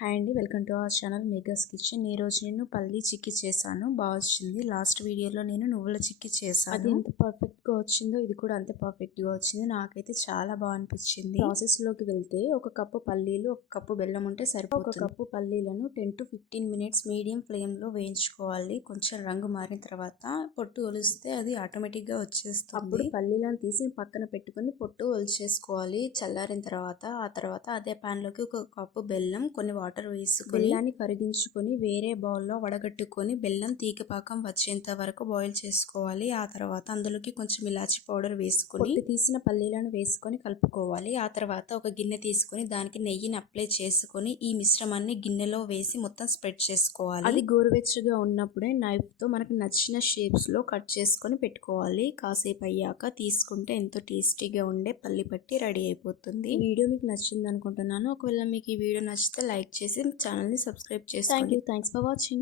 Hi అండి, welcome to our channel Megha's kitchen. ఈ రోజు నేను పల్లీ చిక్కీ చేశాను, బాగా వచ్చింది. లాస్ట్ వీడియోలో నేను నువ్వుల చిక్కీ చేశాను. అది ఎంత పర్ఫెక్ట్గా వచ్చిందో ఇది కూడా అంతే పర్ఫెక్ట్గా వచ్చింది. నాకైతే చాలా బాగా అనిపించింది. ప్రాసెస్లోకి వెళ్తే ఒక కప్పు పల్లీలు, ఒక కప్పు బెల్లం ఉంటే సరిపోతుంది. ఒక కప్పు పల్లీలను 10 to 15 minutes మీడియం ఫ్లేమ్లో వేయించుకోవాలి. కొంచెం రంగు మారిన తర్వాత పొట్టు ఒలిస్తే అది ఆటోమేటిక్గా వచ్చేస్తుంది. అప్పుడు పల్లీలను తీసి పక్కన పెట్టుకొని పొట్టు ఒలిచేసుకోవాలి. చల్లారిన తర్వాత ఆ తర్వాత అదే ప్యాన్లోకి ఒక కప్పు బెల్లం, కొన్ని వాటర్ వేసుకొని బెల్లాన్ని కరిగించుకొని వేరే బౌల్లో వడగట్టుకొని బెల్లం తీగపాకం వచ్చేంత వరకు బాయిల్ చేసుకోవాలి. ఆ తర్వాత అందులోకి కొంచెం ఇలాచి పౌడర్ వేసుకొని తీసిన పల్లీలను వేసుకొని కలుపుకోవాలి. ఆ తర్వాత ఒక గిన్నె తీసుకొని దానికి నెయ్యిని అప్లై చేసుకొని ఈ మిశ్రమాన్ని గిన్నెలో వేసి మొత్తం స్ప్రెడ్ చేసుకోవాలి. అది గోరువెచ్చగా ఉన్నప్పుడే నైఫ్ తో మనకు నచ్చిన షేప్స్ లో కట్ చేసుకొని పెట్టుకోవాలి. కాసేపు అయ్యాక తీసుకుంటే ఎంతో టేస్టీగా ఉండే పల్లి పట్టి రెడీ అయిపోతుంది. ఈ వీడియో మీకు నచ్చింది అనుకుంటున్నాను. ఒకవేళ మీకు ఈ వీడియో నచ్చితే లైక్ చేసి ఛానల్ని సబ్స్క్రైబ్ చేసుకోండి. Thanks for watching.